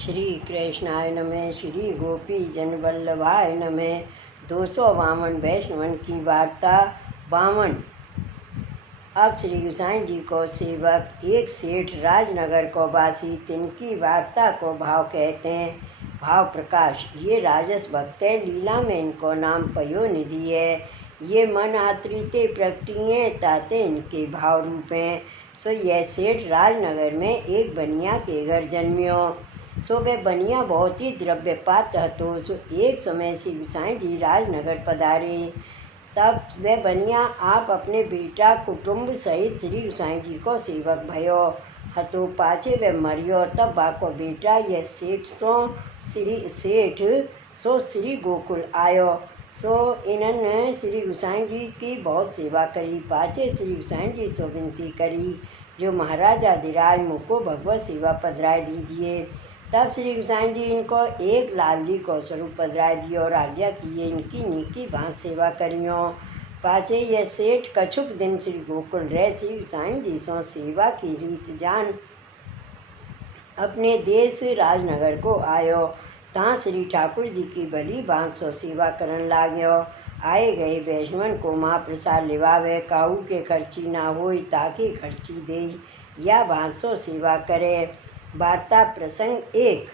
श्री कृष्णाय नमः। श्री गोपी जन वल्लभाय नमः। 252 वैष्णवन की वार्ता 52। अब श्री गोसाई जी को सेवक एक सेठ राजनगर को वासी तिनकी वार्ता को भाव कहते हैं। भाव प्रकाश। ये राजस भक्त है, लीला में इनको नाम पयोनिधि है। ये मन आत्रिते प्रकटिए ताते इनके भाव रूप हैं। सो यह सेठ राजनगर में एक बनिया के घर जन्मियो। सो वे बनिया बहुत ही द्रव्यपात हतो। सो एक समय श्री गोसाई जी राजनगर पधारे। तब वह बनिया आप अपने बेटा कुटुंब सहित श्री गोसाई जी को सेवक भयो हतो। पाछे वे मरियो तब बाको बेटा यह सेठ श्री गोकुल आयो। सो इन्होंने श्री गोसाई जी की बहुत सेवा करी। पाछे श्री गोसाई जी सो विनती करी जो महाराजा अधिराज मुझको भगवत सेवा पधराए दीजिए। तब श्री गोसाई जी इनको एक लाल जी को स्वरूप पधराए दियो और आज्ञा किए इनकी नीकी भांत सेवा करियो। पाछे यह सेठ कछुक दिन श्री गोकुल रह श्री गोसाई जी सो सेवा की रीत जान अपने देश राजनगर को आयो। तहाँ श्री ठाकुर जी की भली भांत सो सेवा करन लाग्यो। आए गए वैष्णवन को महाप्रसाद लिवावे, काहू के खर्ची ना होई ताकि खर्ची दे या भांत सो सेवा करे। वार्ता प्रसंग 1।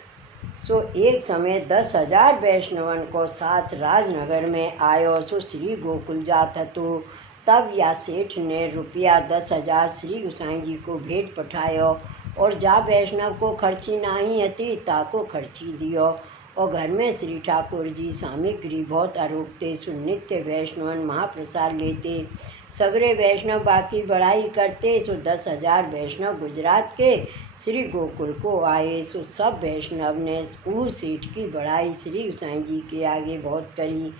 सो एक समय 10,000 वैष्णवन को साथ राजनगर में आयो। सो श्री गोकुल जात हतो। तब या सेठ ने रुपया 10,000 श्री गोसाई जी को भेंट पठायो और जा वैष्णव को खर्ची नाही हती ताको खर्ची दियो। और घर में श्री ठाकुर जी सामग्री बहुत आरोपते। सो नित्य वैष्णवन महाप्रसाद लेते। सगरे वैष्णव बाकी बड़ाई करते। सो 10,000 वैष्णव गुजरात के श्री गोकुल को आए। सो सब वैष्णव ने ऊ सेठ की बड़ाई श्री गोसाई जी के आगे बहुत करी।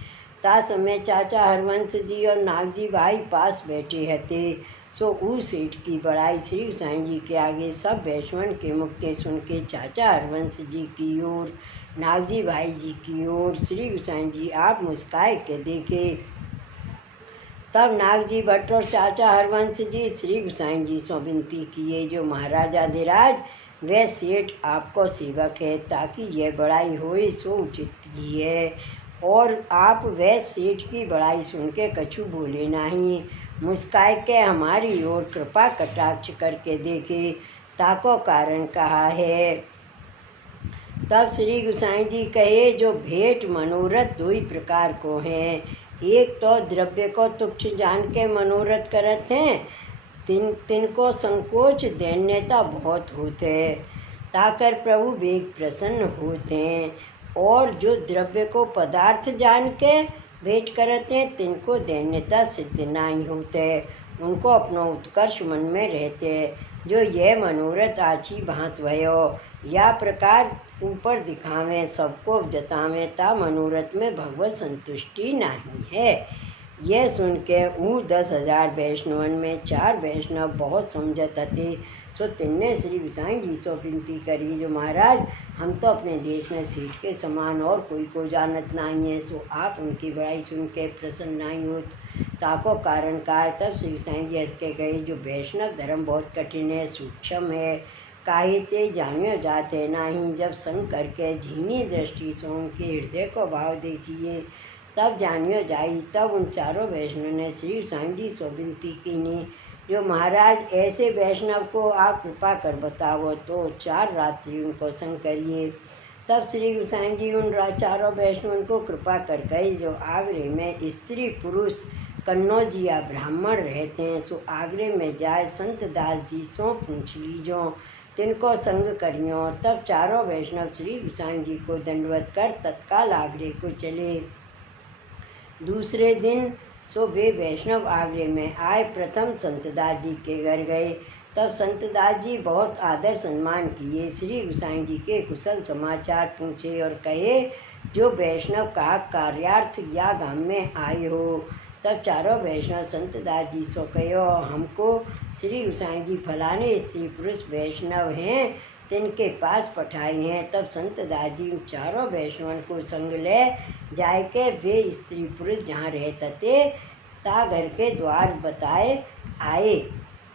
ता समय चाचा हरवंश जी और नागजी भाई पास बैठे हते। सो ऊ सेठ की बड़ाई श्री गोसाई जी के आगे सब वैष्णवन के मुख से सुन के चाचा हरवंश जी की ओर, नागजी भाई जी की ओर श्री गोसाई जी आप मुस्काए के देखे। तब नागजी भट्ट और चाचा हरवंश जी श्री गोसाई जी से विनती किए जो महाराजा अधिराज वह सेठ आपको सेवक है ताकि यह बड़ाई होए सो उचित ही है। और आप वह सेठ की बड़ाई सुन के कछु बोले नहीं, मुस्काए के हमारी ओर कृपा कटाक्ष करके देखे ताको कारण कहा है। तब श्री गोसाई जी कहे जो भेंट मनोरथ दो ही प्रकार को हैं। एक तो द्रव्य को तुच्छ जान के मनोरथ करत हैं, तिनको संकोच दैन्यता बहुत होते ताकर प्रभु वेग प्रसन्न होते हैं। और जो द्रव्य को पदार्थ जान के भेंट करते हैं तिनको दैन्यता सिद्ध नहीं होते, उनको अपना उत्कर्ष मन में रहते। जो यह मनोरथ आछी भांत भयो या प्रकार ऊपर दिखावे सबको जतावे ता मनोरथ में भगवत संतुष्टि नहीं है। यह सुन के ऊ 10,000 वैष्णवन में 4 वैष्णव बहुत समझत हते। सो तिन्ने श्री गोसाई जी से विनती करी जो महाराज हम तो अपने देश में सेठ के समान और कोई को जानत नहीं है। सो आप उनकी बड़ाई सुन के प्रसन्न नहीं होत ताको कारण का है। तब श्री गोसाई जी इसके कहे जो वैष्णव धर्म बहुत कठिन है, सूक्ष्म है, काहे ते जानियो जाते नहीं। जब संग करके झीनी दृष्टि से उनके हृदय को भाव देखिए तब जानियो जाई। तब उन चारों वैष्णव ने श्री गोसाई जी से विनती की जो महाराज ऐसे वैष्णव को आप कृपा कर बताओ तो 4 रात्रि उनको संग करिए। तब श्री गोसाई जी उन चारों वैष्णव को कृपा कर गए जो आगरे में स्त्री पुरुष कन्नौज या ब्राह्मण रहते हैं। सो आगरे में जाए संत दास जी सो पूछ लीजो तिनको संग करियो। तब चारों वैष्णव श्री गोसाई जी को दंडवत कर तत्काल आगरे को चले। दूसरे दिन सो वे वैष्णव आगरे में आए। प्रथम संत दास जी के घर गए। तब संत दास जी बहुत आदर सम्मान किए, श्री गोसाई जी के कुशल समाचार पूछे और कहे जो वैष्णव का कार्यार्थ या गांव में आए हो। तब चारों वैष्णव संत दास जी सो कहो हमको श्री गोसाई जी फलाने स्त्री पुरुष वैष्णव हैं तिनके पास पठाए हैं। तब संत दास जी चारों वैष्णवन को संग ले जाए के वे स्त्री पुरुष जहाँ रहते ता घर के द्वार बताए आए।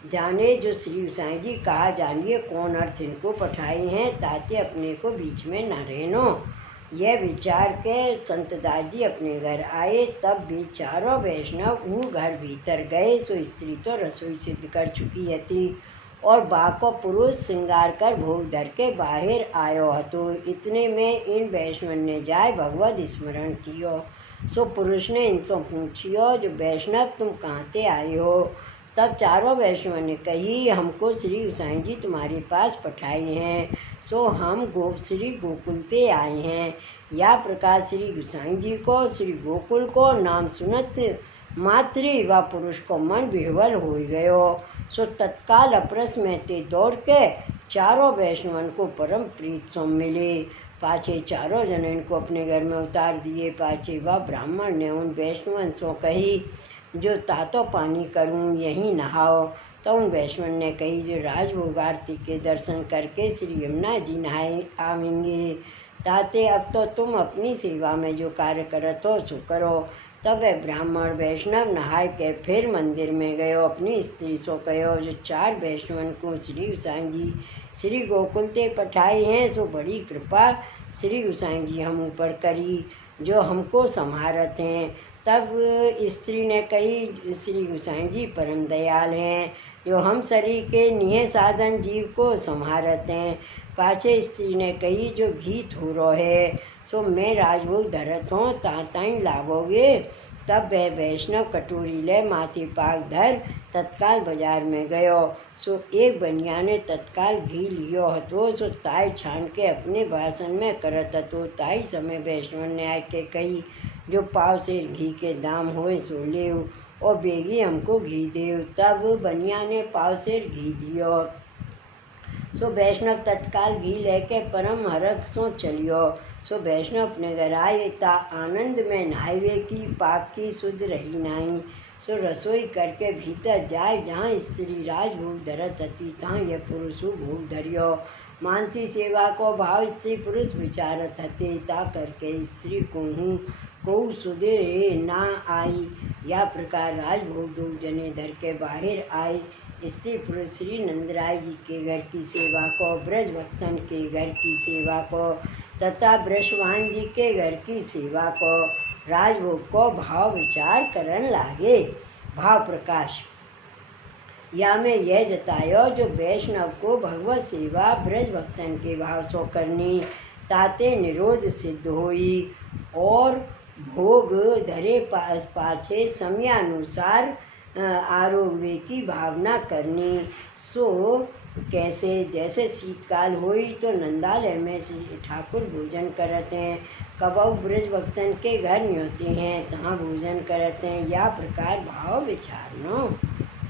जाने जो श्री गोसाई जी कहा जानिए कौन अर्थ इनको पठाई हैं, ताते अपने को बीच में न रहनो। यह विचार के संतदास जी अपने घर आए। तब भी चारों वैष्णव वो घर भीतर गए। सो स्त्री तो रसोई सिद्ध कर चुकी थी और बाको पुरुष श्रृंगार कर भोग धर के बाहर आयो हतो। इतने में इन वैष्णव ने जाय भगवत स्मरण कियो। सो पुरुष ने इनसे पूछियो जो वैष्णव तुम कहाँ से आए हो। तब चारों वैष्णव ने कही हमको श्री गोसाई जी तुम्हारे पास पठाए हैं। सो हम श्री गोकुल पे आए हैं। या प्रकार श्री गोसाई जी को श्री गोकुल को नाम सुनत मात्र व पुरुष को मन विह्वल हो गयो। सो तत्काल अपरस में ते दौड़ के चारों वैष्णवन को परम प्रीत सो मिले। पाछे चारों जन इनको अपने घर में उतार दिए। पाछे वह ब्राह्मण ने उन वैष्णवन सो कही जो तातो पानी करूं यहीं नहाओ। तो उन वैष्णव ने कही जो राजभोग आरती के दर्शन करके श्री यमुना जी नहाए आवेंगे, ताते अब तो तुम अपनी सेवा में जो कार्य करत हो सो करो। तब वह ब्राह्मण वैष्णव नहाए के फिर मंदिर में गयो। अपनी स्त्री सो कहो जो चार वैष्णवन को श्री गोसाई जी श्री गोकुल ते पठाई हैं। सो बड़ी कृपा श्री गोसाई जी हम ऊपर करी जो हमको संहारत हैं। तब स्त्री ने कही श्री गोसाई जी परम दयाल हैं जो हम शरीर के निहे साधन जीव को संहारत हैं। पाछे स्त्री ने कही जो गीत हो रो है सो मैं राजभोग धरत हूँ ताताई लावोगे। तब वह वैष्णव कटोरी ले माथे पाक धर तत्काल बाजार में गयो। सो एक बनिया ने तत्काल घी लियो हतो। सो ताई छान के अपने भाषण में करत हतो। ताई समय वैष्णव ने आके कही जो पाव से घी के दाम होए सो ले और बेगी हमको घी दे। तब बनिया ने पाव से घी दियो। सो वैष्णव तत्काल घी लेके परम हरख सो चलियो। सो वैष्णव अपने घर आए ता आनंद में नहावे की पाक की शुद्ध रही नहीं। सो रसोई करके भीतर जाए जहाँ स्त्री राजभोग धरत हती तहाँ यह पुरुष भोग धरियो। मानसी सेवा को भाव स्त्री पुरुष विचारत हते ता करके स्त्री को सुधे ना आई। या प्रकार राजभोग दो जने धर के बाहर आए। स्त्री पुरुष श्री नंदराय जी के घर की सेवा को, ब्रज भक्तन के घर की सेवा को तथा ब्रजवान जी के घर की सेवा को राजभोग को भाव विचार करन लागे। भाव प्रकाश या में यह जतायो जो वैष्णव को भगवत सेवा ब्रज भक्तन के भाव सो करनी ताते निरोध सिद्ध होई और भोग धरे पाछे समयानुसार आरोग्य की भावना करनी। सो कैसे जैसे शीतकाल हुई तो नंदालय में श्री ठाकुर भोजन करते हैं। कबहू ब्रज भक्तन के घर न्योते हैं तहाँ भोजन करते हैं। या प्रकार भाव विचारनो।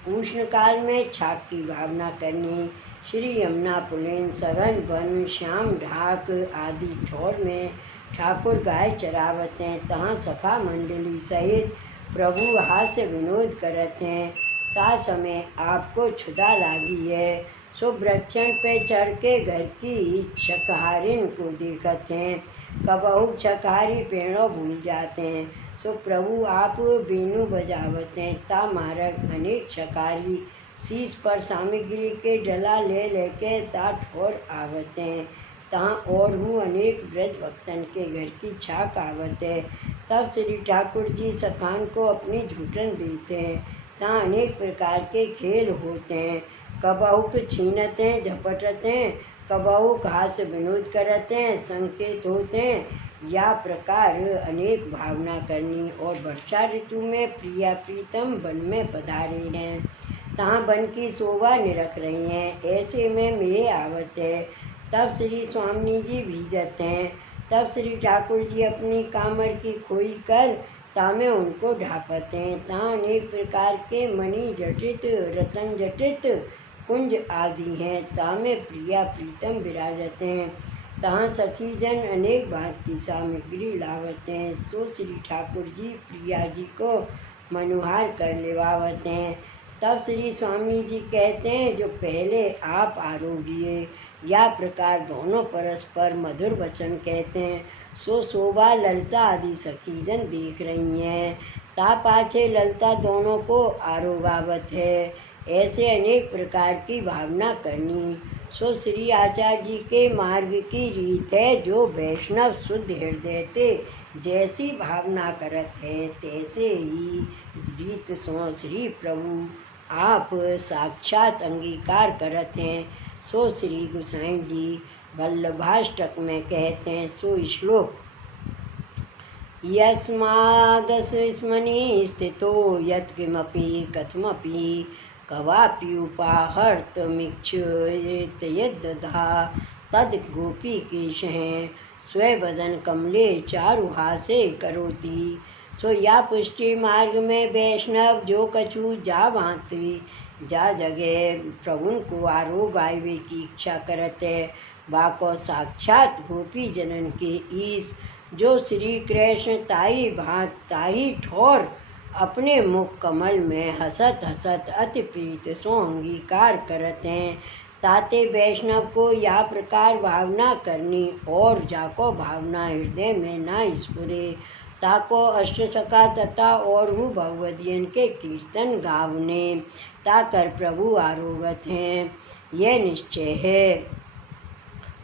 उष्ण काल में छाक की भावना करनी। श्री यमुना पुलेन सघन वन श्याम ढाक आदि ठोर में ठाकुर गाय चरावत हैं तहाँ सखा मंडली सहित प्रभु हास्य विनोद करते हैं। ता समय आपको क्षुधा लागी है सो वृक्षण पे चढ़ के घर की शाकाहारिन को देखते हैं। कबहू शाकाहारी पेड़ों भूल जाते हैं सो प्रभु आप बीनू बजावते हैं। ता मारक अनेक शाकाहारी शीश पर सामग्री के डला ले लेके ता ठोर आवते हैं। तहाँ और हूँ अनेक ब्रज भक्तन के घर की छाक आवत है। तब श्री ठाकुर जी सखान को अपनी झूठन देते हैं। तहाँ अनेक प्रकार के खेल होते हैं। कबहू छीनते हैं झपटते हैं, कबहू हास विनोद करते हैं, संकेत होते हैं। या प्रकार अनेक भावना करनी। और वर्षा ऋतु में प्रिया प्रीतम वन में पधारे हैं तहाँ वन की शोभा निरख रही हैं। ऐसे में मेरे आवत है। तब श्री स्वामी जी भीजत हैं। तब श्री ठाकुर जी अपनी कामर की खोई कर तामे उनको ढापते हैं। तहाँ अनेक प्रकार के मणि जटित रतन जटित कुंज आदि हैं। तामे प्रिया प्रीतम विराजते हैं। तहाँ सखी जन अनेक भांत की सामग्री लावते हैं। सो श्री ठाकुर जी प्रिया जी को मनुहार कर लेवावते हैं। तब श्री स्वामी जी कहते हैं जो पहले आप आरोगिए। या प्रकार दोनों परस्पर मधुर वचन कहते हैं। सो शोभा ललिता आदि सखी जन देख रही हैं। ता पाछे ललिता दोनों को आरोगावत है। ऐसे अनेक प्रकार की भावना करनी। सो श्री आचार्य जी के मार्ग की रीत है, जो वैष्णव शुद्ध हृदय ते जैसी भावना करत है, तैसे ही रीत सो श्री प्रभु आप साक्षात अंगीकार करत हैं। सो श्री गोसाई जी वल्लभाष्टक में कहते हैं, सो श्लोक, यस्मादस्मनि स्थितो यत्किमपि कथमपि कवाप्युपाहर्तमीक्षेत यद्दधा तद् गोपीकेशः स्वबदन कमले चारुहासे करोति। सो या पुष्टि मार्ग में वैष्णव जो कछु जा भांति जा जगह प्रभुन को आरोग आयवे की इच्छा करते, बाको साक्षात गोपी जनन के ईश जो श्री कृष्ण ताई भांत ताई ठोर अपने मुख कमल में हसत हसत अति प्रीत सो अंगीकार करते हैं, ताते वैष्णव को या प्रकार भावना करनी और जाको भावना हृदय में न स्फुरे, ताको अष्ट सका तथा और हु भगवदियन के कीर्तन गावने ताकर प्रभु आरोगत हैं, यह निश्चय है।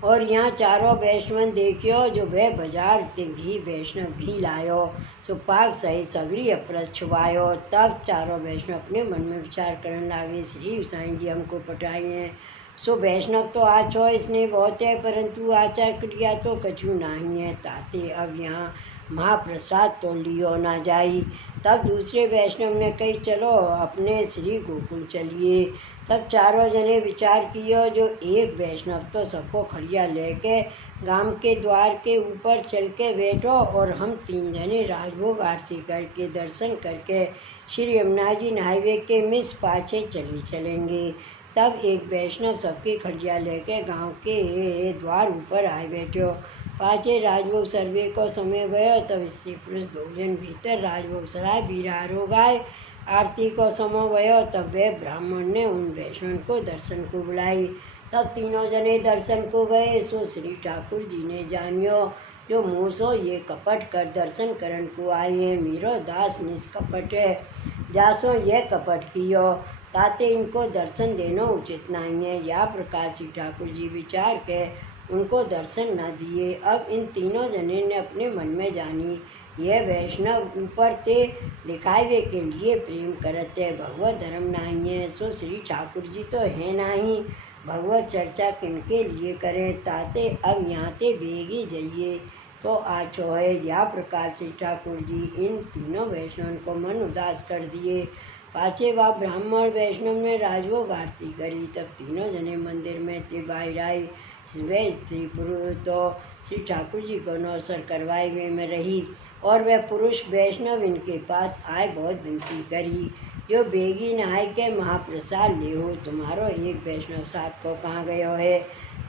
और यहाँ चारों वैष्णव देखियो, जो वह बाजार ते घी वैष्णव घी लायो, सो पाक सही सगरी अप्रस छुवायो। तब चारों वैष्णव अपने मन में विचार करने लागे, श्री गोसाई जी हमको पटाई हैं। सो वैष्णव तो आचो इसने बहुत है, परंतु आचार क्रिया तो कछु नहीं है, ताते अब यहाँ महाप्रसाद तो लियो ना जाई। तब दूसरे वैष्णव ने कही, चलो अपने श्री गोकुल चलिए। तब चारों जने विचार कियो, जो एक वैष्णव तो सबको खड़िया लेके गांव के द्वार के ऊपर चल के बैठो, और हम 3 जने राजभोग आरती करके दर्शन करके श्री यमुना जी हाईवे के मिस पाछे चलेंगे। तब एक वैष्णव सबके खड़िया लेके गांव के द्वार ऊपर आए बैठो। पाछे राजभोग सर्वे को समय भयो, तब स्त्री पुरुष 2 जन भीतर राजभोग सराय बीरारो गाय आरती को समय भयो। तब वे ब्राह्मण ने उन वैष्णव को दर्शन को बुलाई। तब तीनों जने दर्शन को गए। सो श्री ठाकुर जी ने जानियो, जो मुँह सो ये कपट कर दर्शन करन को आए हैं, मीरो दास निष्कपट है, जासो ये कपट कियो, ताते इनको दर्शन देना उचित नहीं है। या प्रकार श्री ठाकुर जी विचार के उनको दर्शन न दिए। अब इन तीनों जने ने अपने मन में जानी, यह वैष्णव ऊपर ते दिखावे के लिए प्रेम करते, भगवत धर्म नहीं है। सो श्री ठाकुर जी तो है नहीं, भगवत चर्चा किनके लिए करें, ताते अब यहाँ ते बेगी जाइए तो आछो है। या प्रकार से ठाकुर जी इन तीनों वैष्णव को मन उदास कर दिए। पाछे वा ब्राह्मण वैष्णव ने राजभोग आरती करी। तब तीनों जने मंदिर में ते बाहर आए। वे स्त्री पुरुष तो श्री ठाकुर जी को नौसर करवाए हुए में रही, और वह पुरुष वैष्णव इनके पास आए बहुत विनती करी, जो बेगी नहाय के महाप्रसाद ले हो, तुम्हारो एक वैष्णव साथ को कहाँ गयो है।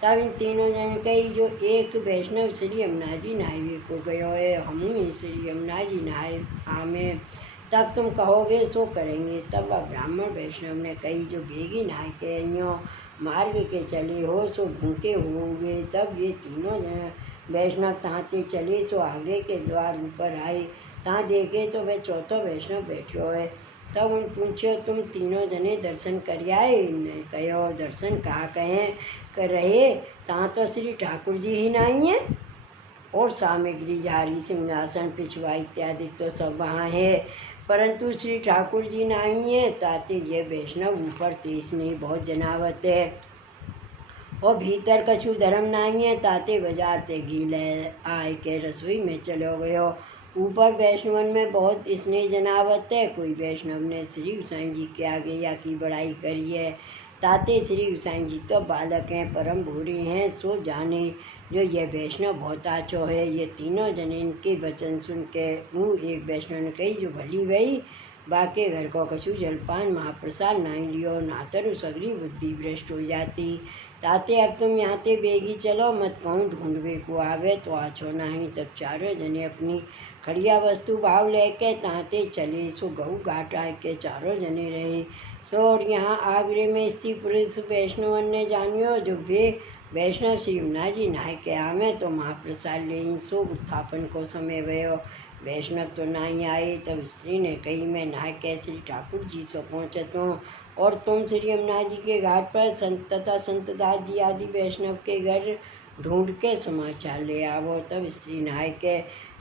तब इन तीनों जन कही, जो एक वैष्णव श्री यमुना जी नहावे को गयो है, हम ही श्री यमुना जी नहाए आमे, तब तुम कहोगे सो करेंगे। तब वह ब्राह्मण वैष्णव ने कही, जो बेगी नहाय के अइयो मार्ग के चले हो, सो भूखे होगे। तब ये तीनों वैष्णव तहाँते चले, सो आगे के द्वार ऊपर आए। तहाँ देखे तो वह चौथो वैष्णव बैठो है। तब उन पूछो, तुम तीनों जने दर्शन कर आए? ने कहो, दर्शन कहाँ कहें कर रहे, तहाँ तो श्री ठाकुर जी ही नहीं है, और सामग्री झारी सिंहासन पिछुआ इत्यादि तो सब वहाँ है, परंतु श्री ठाकुर जी नहीं है। ताते ये वैष्णव ऊपर तेज नहीं बहुत जनावत है, और भीतर कछु धर्म नहीं है, ताते बाजार ते घी ले आए के रसोई में चलो गयो। ऊपर वैष्णवन में बहुत स्नेह जनावत है। कोई वैष्णव ने श्री गोसाई जी के आगे या की बड़ाई करी है, ताते श्री गोसाई जी तो बालक हैं, परम भूरी हैं, सो जाने जो ये वैष्णव बहुत आचो है। ये तीनों जने इनके वचन सुन के मुँह एक वैष्णव ने कही, जो भली वही बाके घर को कछु जलपान महाप्रसाद नहीं लियो, नातरु सगरी बुद्धि भ्रष्ट हो जाती। ताते अब तुम यहाँ ते बेगी चलो, मत कहूँ ढूंढवे को आवे तो आछो नहीं। तब चारों जने अपनी खड़िया वस्तु भाव लेके ताते चले। सो गऊ घाट आए के चारों जने रहे। सो और यहाँ आगरे में स्त्री पुरुष वैष्णवन ने जानियो, जो वे वैष्णव श्री यमुना जी नहाय के आवे तो महाप्रसाद ले। सो उत्थापन को समय भयो, वैष्णव तो नहीं आए। तब स्त्री ने कही, मैं नहाय के श्री ठाकुर जी से पहुँचत हूँ, और तुम श्री यमुना जी के घाट पर संत तथा संत दास जी आदि वैष्णव के घर ढूंढ के समाचार ले आवो। तब स्त्री नहाय के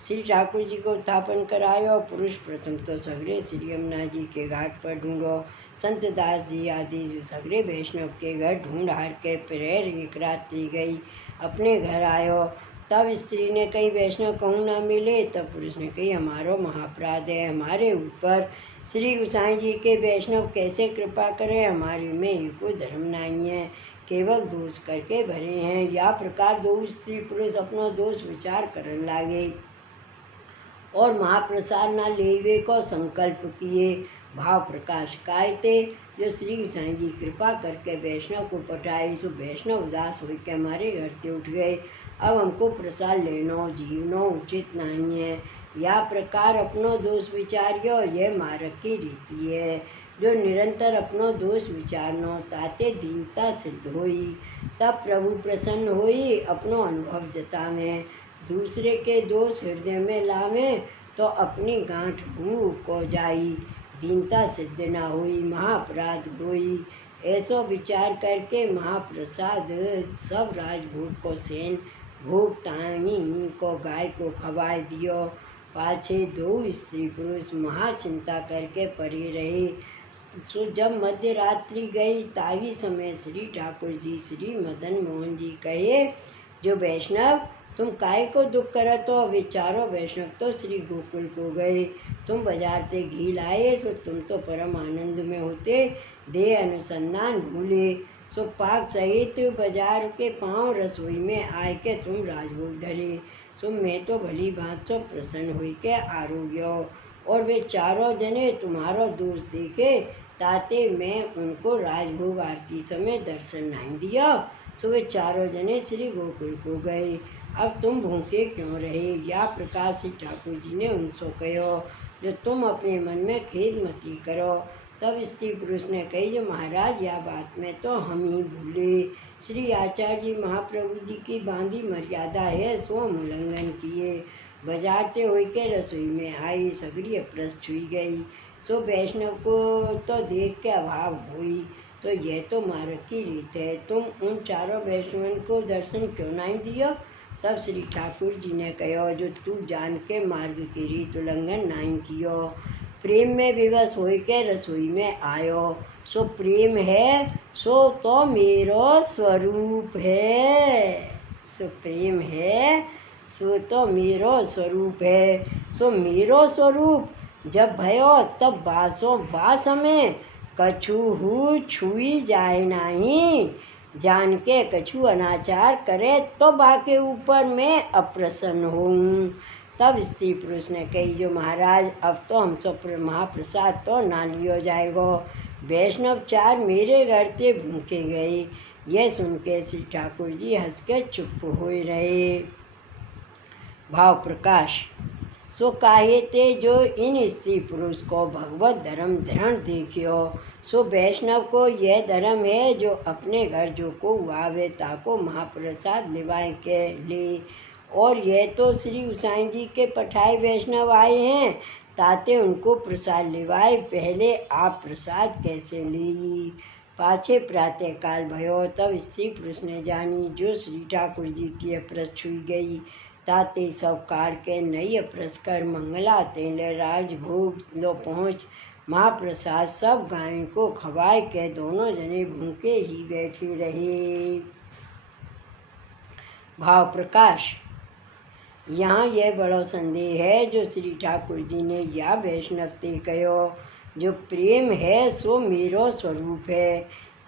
श्री ठाकुर जी को उत्थापन करायो। पुरुष प्रथम तो सगरे श्री यमुना जी के घाट पर ढूंढो। संत दास जी आदि सगरे वैष्णव के घर ढूंढ हार के प्रहर एक रात्रि गई अपने घर आयो। तब स्त्री ने कही वैष्णव कहूँ ना मिले। तब पुरुष ने कही हमारो महापराध है, हमारे ऊपर श्री गोसाई जी के वैष्णव कैसे कृपा करें, हमारे में ये कोई धर्म नहीं है, केवल दोष करके भरे हैं। या प्रकार दो स्त्री पुरुष अपना दोष विचार करने लागे और महाप्रसाद न लेवे को संकल्प किए। भाव प्रकाश कायते जो श्री गोसाई जी कृपा करके वैष्णव को पठाए, सो वैष्णव उदास हो के हमारे घर से उठ गए। अब हमको प्रसाद लेनो जीवनो उचित नहीं है। या प्रकार अपनो दोष विचारियो, यह मार्ग की रीति है। जो निरंतर अपनो दोष विचारनो ताते दीनता सिद्ध होई। तब प्रभु प्रसन्न होई अपनो अनुभव जतावे। दूसरे के दोष हृदय में लावे तो अपनी गांठ भूख को जाई। दीनता सिद्ध न हुई महापराध होई। ऐसो विचार करके महाप्रसाद सब राजभोग को सेन भोग तानी को गाय को खवाए दियो। पाछे दो स्त्री पुरुष महाचिंता करके पड़े रहे। सो जब मध्य रात्रि गई तावी समय श्री ठाकुर जी श्री मदन मोहन जी कहे जो वैष्णव तुम काय को दुख करत हो। वे चारों वैष्णव तो श्री गोकुल को गए। तुम बाजार से घी लाए, सो तुम तो परम आनंद में होते, दे अनुसंधान भूले। सो पाक सहित बाजार के पाँव रसोई में आए के तुम राजभोग धरे। सो मैं तो भली भांत सो प्रसन्न हुई के आरोग्य। और वे चारों जने तुम्हारो दोष देखे ताते मैं उनको राजभोग आरती समय दर्शन नहीं दिया। सो वे चारों जने श्री गोकुल को गए। अब तुम भूखे क्यों रहे। या प्रकार से ठाकुर जी ने उनसे कहो जो तुम अपने मन में खेद मती करो। तब स्त्री पुरुष ने कही जो महाराज या बात में तो हम ही भूले। श्री आचार्य जी महाप्रभु जी की बांधी मर्यादा है, सो हम उल्लंघन किए। बाजार ते हो के रसोई में आई, सगड़ी अप्रस छुई गई। सो वैष्णव को तो देख के अभाव हुई। तो यह तो मार्ग की रीत है, तुम उन चारों वैष्णवन को दर्शन क्यों नहीं दियो। तब श्री ठाकुर जी ने कहो जो तू जान के मार्ग की रीत उल्लंघन नहीं कियो। प्रेम में विवश हो के रसोई में आयो। सो प्रेम है सो तो मेरो स्वरूप है। सो प्रेम है सो तो मेरो स्वरूप है। सो मेरो स्वरूप जब भयो तब बासो बास में कछु हु छुई जाए नहीं। जान के कछु अनाचार करे तो बाके ऊपर मैं अप्रसन्न हूँ। तब स्त्री पुरुष ने कही जो महाराज अब तो हम सब महाप्रसाद तो ना लियो जाएगो। वैष्णव चार मेरे घर से भूखे गए। यह सुन के श्री ठाकुर जी हंस के चुप हो रहे। भाव प्रकाश सो काहे ते जो इन स्त्री पुरुष को भगवत धर्म धरण देखियो। सो वैष्णव को यह धर्म है जो अपने घर जो को आवे ताको महाप्रसाद निभाए के ले। और यह तो श्री गोसाई जी के पठाए वैष्णव आए हैं ताते उनको प्रसाद लिवाए, पहले आप प्रसाद कैसे ली। पाछे प्रातः काल भयो तब स्त्री पुरुष ने जानी जो श्री ठाकुर जी की अप्रस छुई गई। ताते सब कार के नई अप्रस कर मंगला तेले राजभोग लो पहुँच। महाप्रसाद सब गायों को खवाए के दोनों जने भूखे ही बैठे रहे। भाव प्रकाश यहाँ यह बड़ो संदेह है जो श्री ठाकुर जी ने या वैष्णव ते कहो जो प्रेम है सो मेरो स्वरूप है।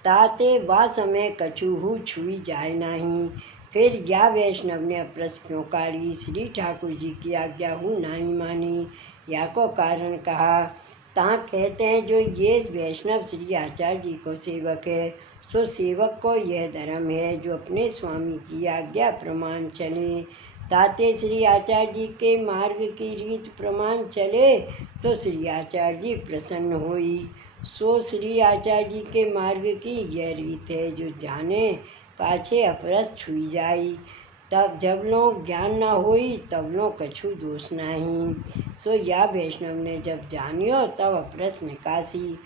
ताते वा समय कछु हु छुई जाए नहीं। फिर या वैष्णव ने अप्रस क्यों काढ़ी, श्री ठाकुर जी की आज्ञा हु नहीं मानी। या को कारण कहा ता कहते हैं जो ये वैष्णव श्री आचार्य जी को सेवक है सो सेवक को यह धर्म है जो अपने स्वामी की आज्ञा प्रमाण चले। ताते श्री आचार्य जी के मार्ग की रीत प्रमाण चले तो श्री आचार्य जी प्रसन्न हुई। सो श्री आचार्य जी के मार्ग की यह रीत है जो जाने पाछे अपरस छुई जाई। तब जब लोग ज्ञान न होई तब लोग कछु दोष नहीं। सो या वैष्णव ने जब जानियो तब अपरस निकासी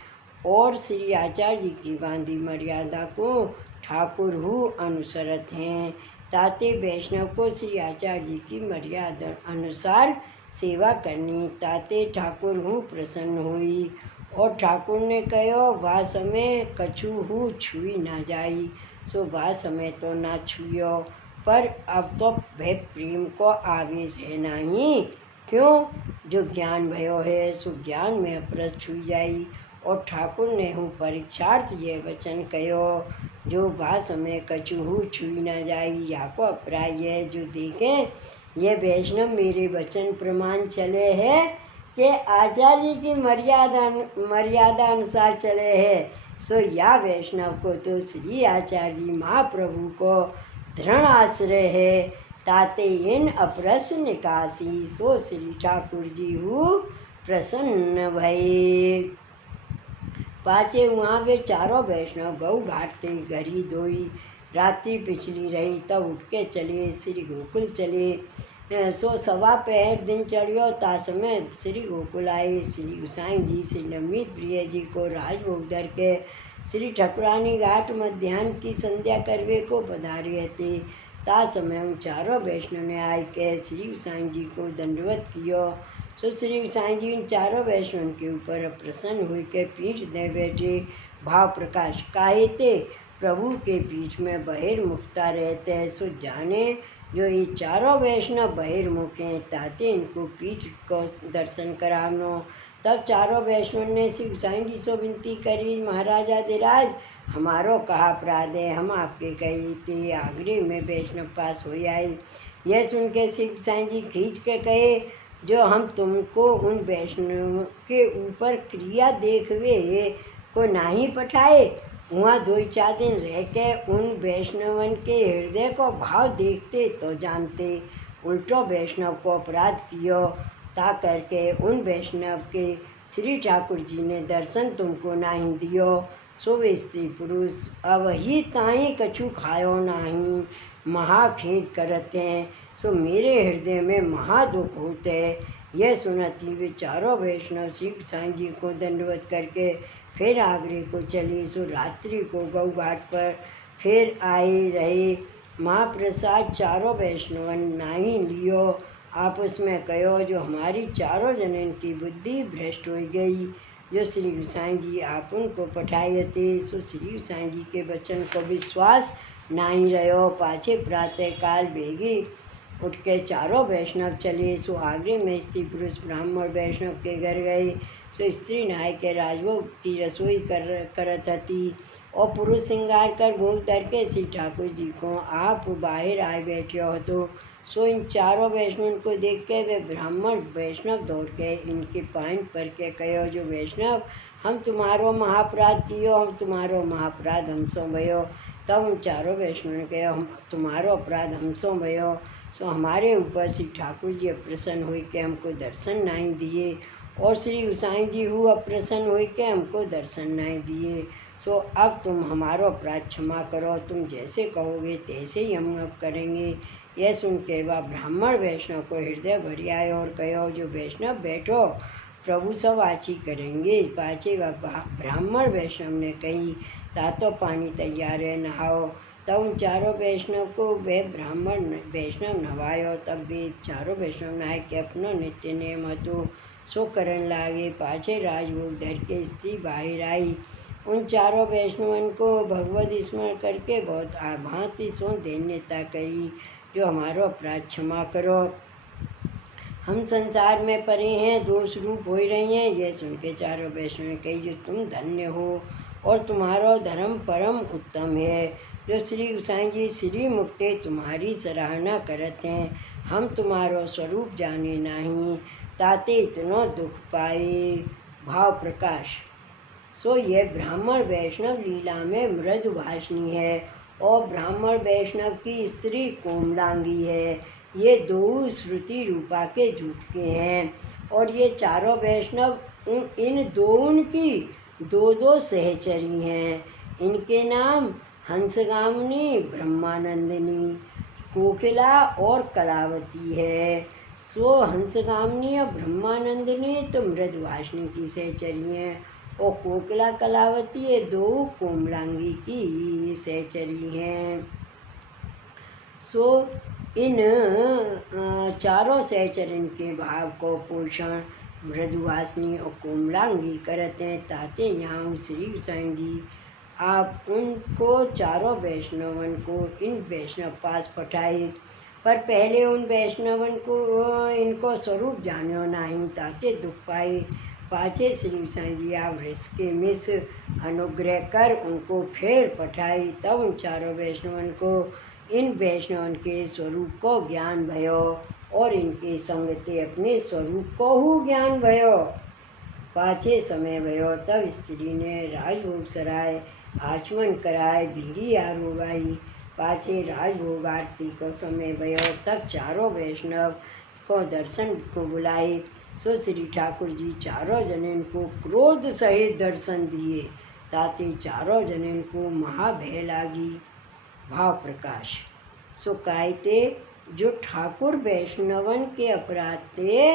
और श्री आचार्य जी की बांधी मर्यादा को ठाकुर हु अनुसरत हैं। ताते वैष्णव को श्री आचार्य जी की मर्यादा अनुसार सेवा करनी। ताते ठाकुर हूँ प्रसन्न हुई और ठाकुर ने कहो वह समय कछु हूँ छुई ना जाई। सो वह समय तो ना छुयो, पर अब तो भय प्रेम को आवेश है नहीं। क्यों? जो ज्ञान भयो है सो ज्ञान में अपरस छुई जाई। और ठाकुर ने हूँ परीक्षार्थ ये वचन कहो, जो वह समय कछु हूँ छुई ना जाई। या को अप्राय है जो देखें ये वैष्णव मेरे वचन प्रमाण चले हैं कि आचार्य की मर्यादा अनुसार चले हैं। सो या वैष्णव को तो श्री आचार्य जी महाप्रभु को दृढ़ आश्रय है। ताते इन अप्रस निकासी। सो श्री ठाकुर जी हूँ प्रसन्न भये। पाचे वहाँ वे चारों वैष्णव गऊ घाटते घरी धोई। रात्रि पिछली रही तब उठ के चले श्री गोकुल चले। सो सवा पहर दिन चढ़ियो ता समय श्री गोकुल आए। श्री गोसाई जी श्री नवनीत प्रिय जी को राजभोग धर के श्री ठकुरानी घाट मध्याह्न की संध्या करवे को पधारे थे। ता समय उन चारों वैष्णव ने आय के श्री गोसाई जी को दंडवत कियो। सो श्री गोसाई जी उन चारों वैष्णव के ऊपर प्रसन्न हुई के पीठ दे बैठे। भाव प्रकाश काहे ते प्रभु के पीठ में बहिर्मुखता रहते। सो जाने जो ये चारों वैष्णव बहिर्मुख हैं, ताते इनको पीठ को दर्शन करावनो। तब चारों वैष्णव ने श्री गोसाई जी से विनती करी, महाराज आदिराज हमारो कहा अपराध है, हम आपके कही थे आगरे में वैष्णव पास हो आई। यह सुन के श्री गोसाई जी खींच के कहे, जो हम तुमको उन वैष्णव के ऊपर क्रिया देखवे को नहीं पठाए। वहाँ 2-4 दिन रह के उन वैष्णवन के हृदय को भाव देखते तो जानते। उल्टो वैष्णव को अपराध कियो ता करके उन वैष्णव के श्री ठाकुर जी ने दर्शन तुमको नहीं दियो। सो वे स्त्री पुरुष अब ही ताई कछु खायो नहीं, महाखेद करते हैं। सो मेरे हृदय में महादुख होते। यह सुनती वे चारों वैष्णव श्री गोसाई जी को दंडवत करके फिर आगरे को चली। सो रात्रि को गऊ घाट पर फिर आए रहे। महाप्रसाद चारों वैष्णवन नहीं लियो। आपस में कहो, जो हमारी चारों जनन की बुद्धि भ्रष्ट हो गई, जो श्री गोसाई जी आप उनको पठाए थे। सो श्री गोसाई जी के वचन को विश्वास नहीं रहो। पाछे प्रातः काल बेगी उठ के चारों वैष्णव चले। सो आगरे में स्त्री पुरुष ब्राह्मण वैष्णव के घर गए। सो स्त्री नहाय के राजभोग की रसोई करत हती और पुरुष श्रृंगार कर भोग धर के श्री ठाकुर जी को आप बाहर आए बैठे हो। तो सो इन चारों वैष्णव को देख के वे ब्राह्मण वैष्णव दौड़ के इनके पाइन पर के कहो, जो वैष्णव हम तुम्हारो महापराध कियो, हम तुम्हारो महापराध हमसो भयो। तब उन चारों वैष्णव ने कहो, हम तुम्हारो अपराध हमसो भयो। सो हमारे ऊपर श्री ठाकुर जी अप्रसन्न हुई के हमको दर्शन नहीं दिए और श्री गोसाई जी हूँ अप्रसन्न हुई के हमको दर्शन नहीं दिए। सो अब तुम हमारो अपराध क्षमा करो, तुम जैसे कहोगे तैसे ही हम अब करेंगे। यह सुन के वह ब्राह्मण वैष्णव को हृदय भरी आए और कहो, जो वैष्णव बैठो प्रभु सब आची करेंगे। पाछे वह ब्राह्मण वैष्णव ने कही, तातो पानी तैयार है, नहाओ। तब उन चारों वैष्णव को वे ब्राह्मण वैष्णव नवायो। तब वे चारों वैष्णव नहाय के अपनो नित्य नियम हतो सो करन लागे। पाछे राजभोग धर के स्त्री बाहर आई। उन चारों वैष्णवन को भगवत स्मरण करके बहुत भांति सो दैन्यता करी, जो हमारो अपराध क्षमा करो, हम संसार में परे हैं, दोष रूप हो रही हैं। यह सुन के चारों वैष्णव ने कही, जो तुम धन्य हो और तुम्हारो धर्म परम उत्तम है। जो श्री गोसाई जी श्री मुक्ते तुम्हारी सराहना करते हैं, हम तुम्हारो स्वरूप जाने नहीं, ताते इतनो दुख पाए। भाव प्रकाश। सो यह ब्राह्मण वैष्णव लीला में मृदुभाषिणी है और ब्राह्मण वैष्णव की स्त्री कोमलांगी है। ये दो श्रुति रूपा के झूठके हैं और ये चारों वैष्णव इन दोनों की दो सहचरी हैं। इनके नाम हंसगामिनी, ब्रह्मानंदिनी, कोकिला और कलावती है। सो हंसगामिनी और ब्रह्मानंदिनी तो मृदुभाषिणी की सहचरी हैं और कोकिला कलावती ये दो कोमलांगी की सहचरी हैं। सो इन चारों सहचरण के भाव को पोषण मृदुवासिनी और कोमलांगी करते हैं। ताते यहाँ श्री गोसाई जी आप उनको चारों वैष्णवन को इन वैष्णव पास पठाए, पर पहले उन वैष्णवन को इनको स्वरूप जानो नहीं, ताते दुख पाए। पाचे श्री गोसाई जी आप रस के मिस अनुग्रह कर उनको फिर पठाई। तब उन चारों वैष्णवन को इन वैष्णवन के स्वरूप को ज्ञान भयो और इनके संगते अपने स्वरूप को हु ज्ञान भयो। पाछे समय भयो तब स्त्री ने राजभोग सराय आचमन कराए भीरी आरोबाई। पाछे राजभोग आरती को समय भयो तब चारों वैष्णव को दर्शन को बुलाए। सो श्री ठाकुर जी चारों जन को क्रोध सहित दर्शन दिए। ताते चारों जन को महाभय लागी। भाव प्रकाश सो कहते जो ठाकुर वैष्णवन के अपराध ते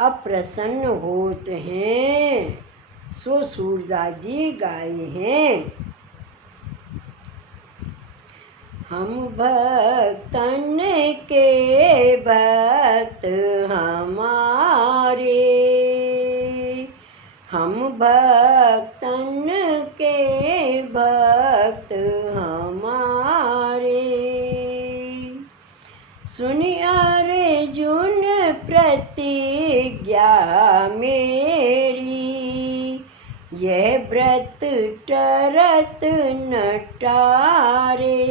अप्रसन्न होते हैं, सो सूरदास जी गाए हैं। हम भक्तन के भक्त हमारे, हम भक्तन के भक्त हमारे। सुन अर्जुन प्रतिज्ञा मेरी, यह व्रत टरत न टारे।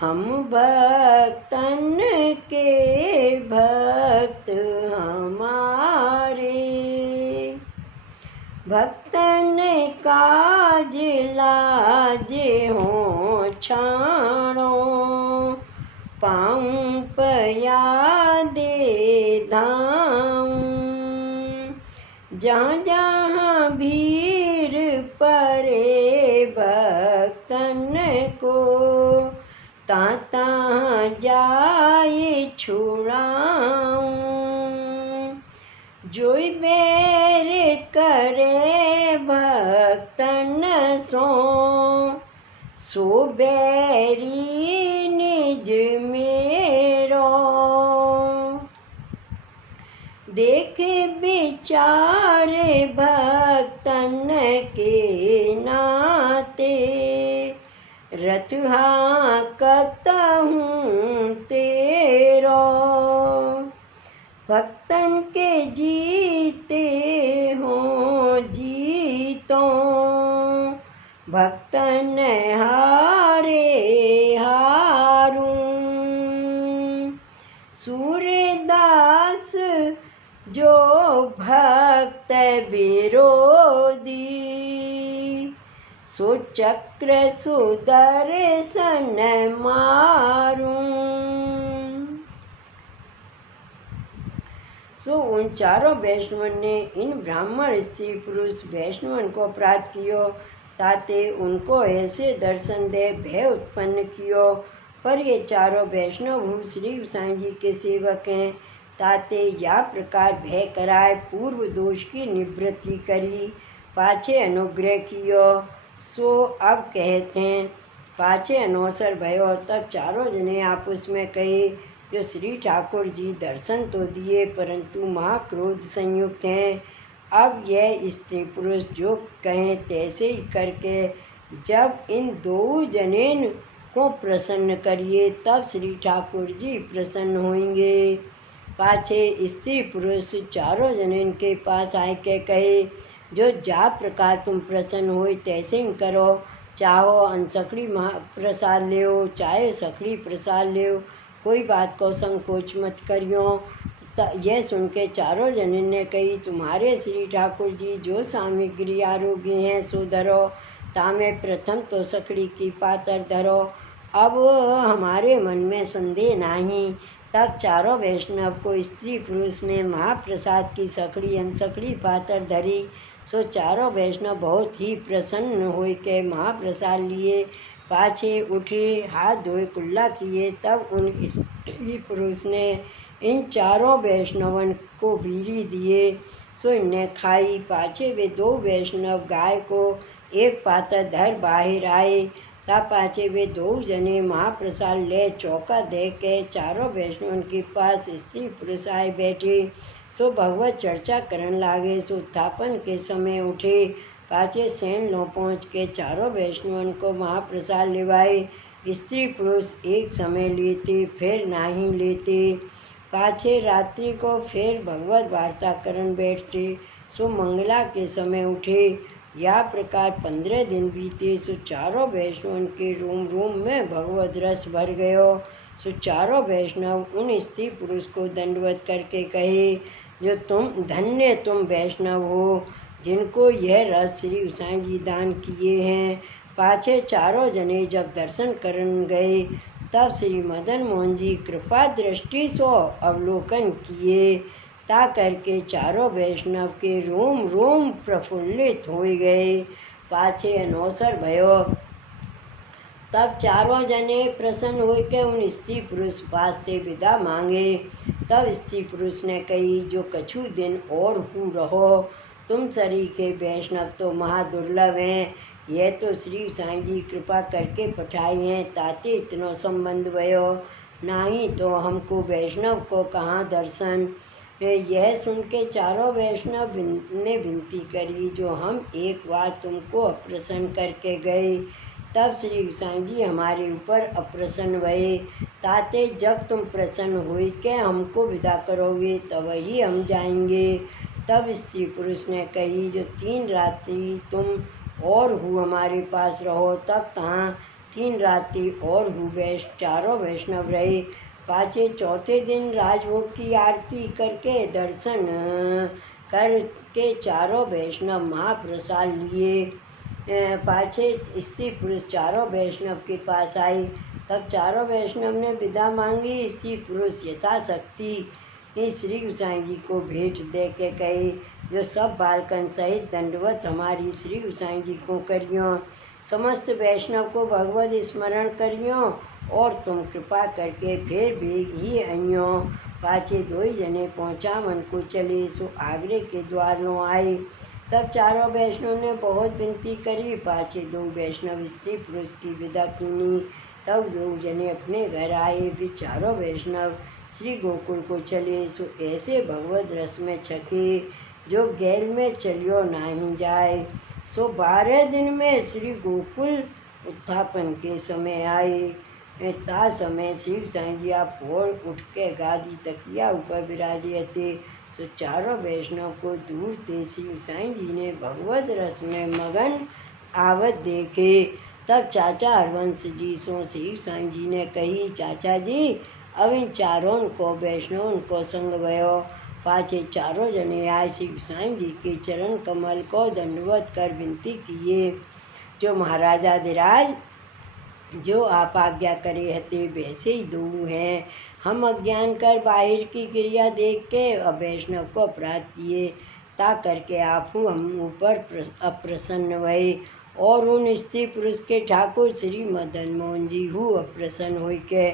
हम भक्तन के भक्त हमारे। भक्तन काज लाज हो छाणो, पाऊँ पया दे धाऊँ। जहाँ जहाँ भीड़ परे भक्तन को, ता ता जाए छुड़ाऊँ। जोई बैर करे भक्तन सो, सो बैरी निज मेरो। देख विचार भक्तन के नाते, रथ हाकत हूँ तेरो। भक्तन के जीते हो जीतो, भक्तन हारे हारूं। सूरदास जो भक्त विरोधी, सो चक्र सुदर्शन मारूं। सो उन चारों वैष्णवन ने इन ब्राह्मण स्त्री पुरुष वैष्णवन को अपराध कियो। ताते उनको ऐसे दर्शन दे भय उत्पन्न कियो। पर ये चारों वैष्णव श्री गोसाई जी के सेवक हैं। ताते या प्रकार भय कराए पूर्व दोष की निवृत्ति करी, पाछे अनुग्रह कियो। सो अब कहते हैं पाछे अनवसर भयो तब चारों जने आपस में कहे, जो श्री ठाकुर जी दर्शन तो दिए परंतु महाक्रोध संयुक्त हैं। अब यह स्त्री पुरुष जो कहें तैसे ही करके जब इन दो जनेन को प्रसन्न करिए तब श्री ठाकुर जी प्रसन्न होंगे। पाछे स्त्री पुरुष चारों जनेन के पास आए के कहे, जो जा प्रकार तुम प्रसन्न हो तैसे ही करो। चाहो अनसकड़ी प्रसाद ले, चाहे सकड़ी प्रसाद ले, कोई बात को संकोच मत करियो। यह सुन के चारों जनेन ने कही, तुम्हारे श्री ठाकुर जी जो सामग्री आरोग्य हैं सो धरो, तामे प्रथम तो सकड़ी की पातर धरो। अब हमारे मन में संदेह नहीं। तब चारों वैष्णव को स्त्री पुरुष ने महाप्रसाद की सकड़ी अनसकड़ी पातर धरी। सो चारों वैष्णव बहुत ही प्रसन्न हो के महाप्रसाद लिए। पाछे उठे हाथ धोए कुल्ला किए। तब उन स्त्री पुरुष ने इन चारों वैष्णवन को बीड़ी दिए। सो इन्हें खाई। पाछे वे 2 वैष्णव गाय को एक पातर धर बाहिर आए। ता पाछे वे 2 जने महाप्रसाद ले चौका दे के चारों वैष्णवन के पास स्त्री पुरुष आए बैठे। सो भगवत चर्चा करन लागे। सो उत्थापन के समय उठे। पाछे सैन लो पहुँच के चारों वैष्णवन को महाप्रसाद लिवाए। स्त्री पुरुष एक समय लेते फिर नहीं लेते। पाछे रात्रि को फिर भगवत वार्ता करन बैठते। सो मंगला के समय उठे। या प्रकार 15 दिन बीते। सो चारों वैष्णवन के रूम रूम में भगवत रस भर गयो। सो चारों वैष्णव उन स्त्री पुरुष को दंडवत करके कहे, जो धन्य तुम वैष्णव हो, जिनको यह रस श्री गोसाई जी दान किए हैं। पाछे चारों जने जब दर्शन करन गए, तब श्री मदन मोहन जी कृपा दृष्टि सो अवलोकन किए। ता करके चारों वैष्णव के रोम रोम प्रफुल्लित हो गए। पाछे अनवसर भयो। तब चारों जने प्रसन्न होकर उन स्त्री पुरुष पास से विदा मांगे। तब स्त्री पुरुष ने कही, जो कछु दिन और हूँ रहो, तुम सरीखे वैष्णव तो महादुर्लभ हैं। यह तो श्री गोसाई जी कृपा करके पठाई हैं, ताते इतनो संबंध भयो, नहीं तो हमको वैष्णव को कहाँ दर्शन। यह सुन के चारों वैष्णव ने विनती करी, जो हम एक बार तुमको अप्रसन्न करके गए, तब श्री गोसाई जी हमारे ऊपर अप्रसन्न भये। ताते जब तुम प्रसन्न हुई के हमको विदा करोगे, तब ही हम जाएंगे। तब स्त्री पुरुष ने कही, जो 3 रात्रि तुम और हूँ हमारे पास रहो। तब तहाँ 3 रात्रि और हूँ चारों वैष्णव रहे। पाछे चौथे दिन राजभोग की आरती करके दर्शन करके चारों वैष्णव महाप्रसाद लिए। पाछे स्त्री पुरुष चारों वैष्णव के पास आई। तब चारों वैष्णव ने विदा मांगी। स्त्री पुरुष यथाशक्ति श्री गोसाई जी को भेंट दे के कहे, जो सब बालकन सहित दंडवत हमारी श्री गोसाई जी को करियो। समस्त वैष्णव को भगवत स्मरण करियो और तुम कृपा करके फिर भी ही आइयो। पाछे 2 जने पहुँचा मन को चले। सो आगरे के द्वार लो आए। तब चारों वैष्णव ने बहुत विनती करी। पाछे 2 वैष्णव स्त्री पुरुष की विदा कीनी। तब 2 जने अपने घर आए। वे चारों वैष्णव श्री गोकुल को चले। सो ऐसे भगवत रस में छके, जो गैल में चलियो नहीं जाए। सो 12 दिन में श्री गोकुल उत्थापन के समय आए। ता समय श्री गोसाई जी आप भोर उठ के गादी तकिया ऊपर विराजे थे। सो चारों वैष्णव को दूर से श्री गोसाई जी ने भगवत रस में मगन आवत देखे। तब चाचा हरवंश जी सो श्री गोसाई जी ने कही, चाचा जी अब इन चारों को वैष्णव को संग भयो। पाछे चारों जने आए श्री गोसाई जी के चरण कमल को दंडवत कर विनती किए, जो महाराजाधिराज जो आप आज्ञा करे हते वैसे ही दो हैं। हम अज्ञान कर बाहर की क्रिया देख के वैष्णव को अपराध किए, ता करके आप हम ऊपर अप्रसन्न भये और उन स्त्री पुरुष के ठाकुर श्री मदन मोहन जी हूँ अप्रसन्न हो के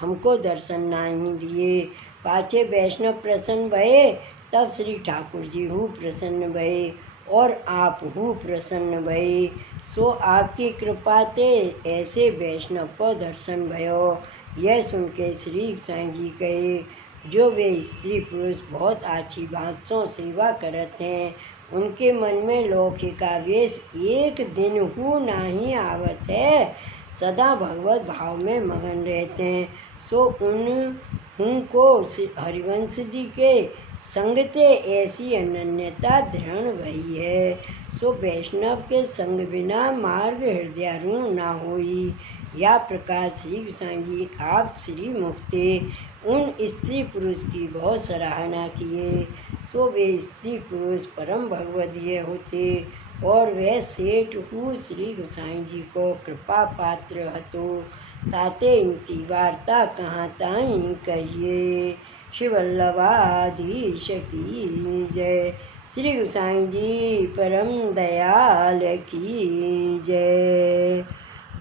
हमको दर्शन नहीं दिए। पाछे वैष्णव प्रसन्न भये, तब श्री ठाकुर जी हूँ प्रसन्न भये और आप हूँ प्रसन्न भये। सो आपकी कृपा ते ऐसे वैष्णव को दर्शन भयो। यह सुन के श्री गोसाई जी कहे, जो वे स्त्री पुरुष बहुत अच्छी बातों सेवा करते हैं, उनके मन में लौकिकावेश एक दिन हूँ नहीं आवत है, सदा भगवत भाव में मगन रहते हैं। सो उन को हरिवंश जी के संगते ऐसी अनन्यता दृढ़ भई है। सो वैष्णव के संग बिना मार्ग हृदयारूढ़ ना होई। या प्रकार श्री गोसाई जी आप श्री मुक्ते उन स्त्री पुरुष की बहुत सराहना किए। सो वे स्त्री पुरुष परम भगवदीय होते और वे सेठ हूँ श्री गोसाई जी को कृपा पात्र हतो, ताते इनकी वार्ता कहाँ ताई कहिए। श्री वल्लभाधीश की जय। श्री गोसाई जी परम दयाल की जय।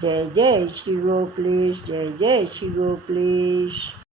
जय जय श्री गोकुलेश, जय जय श्री गोकुलेश।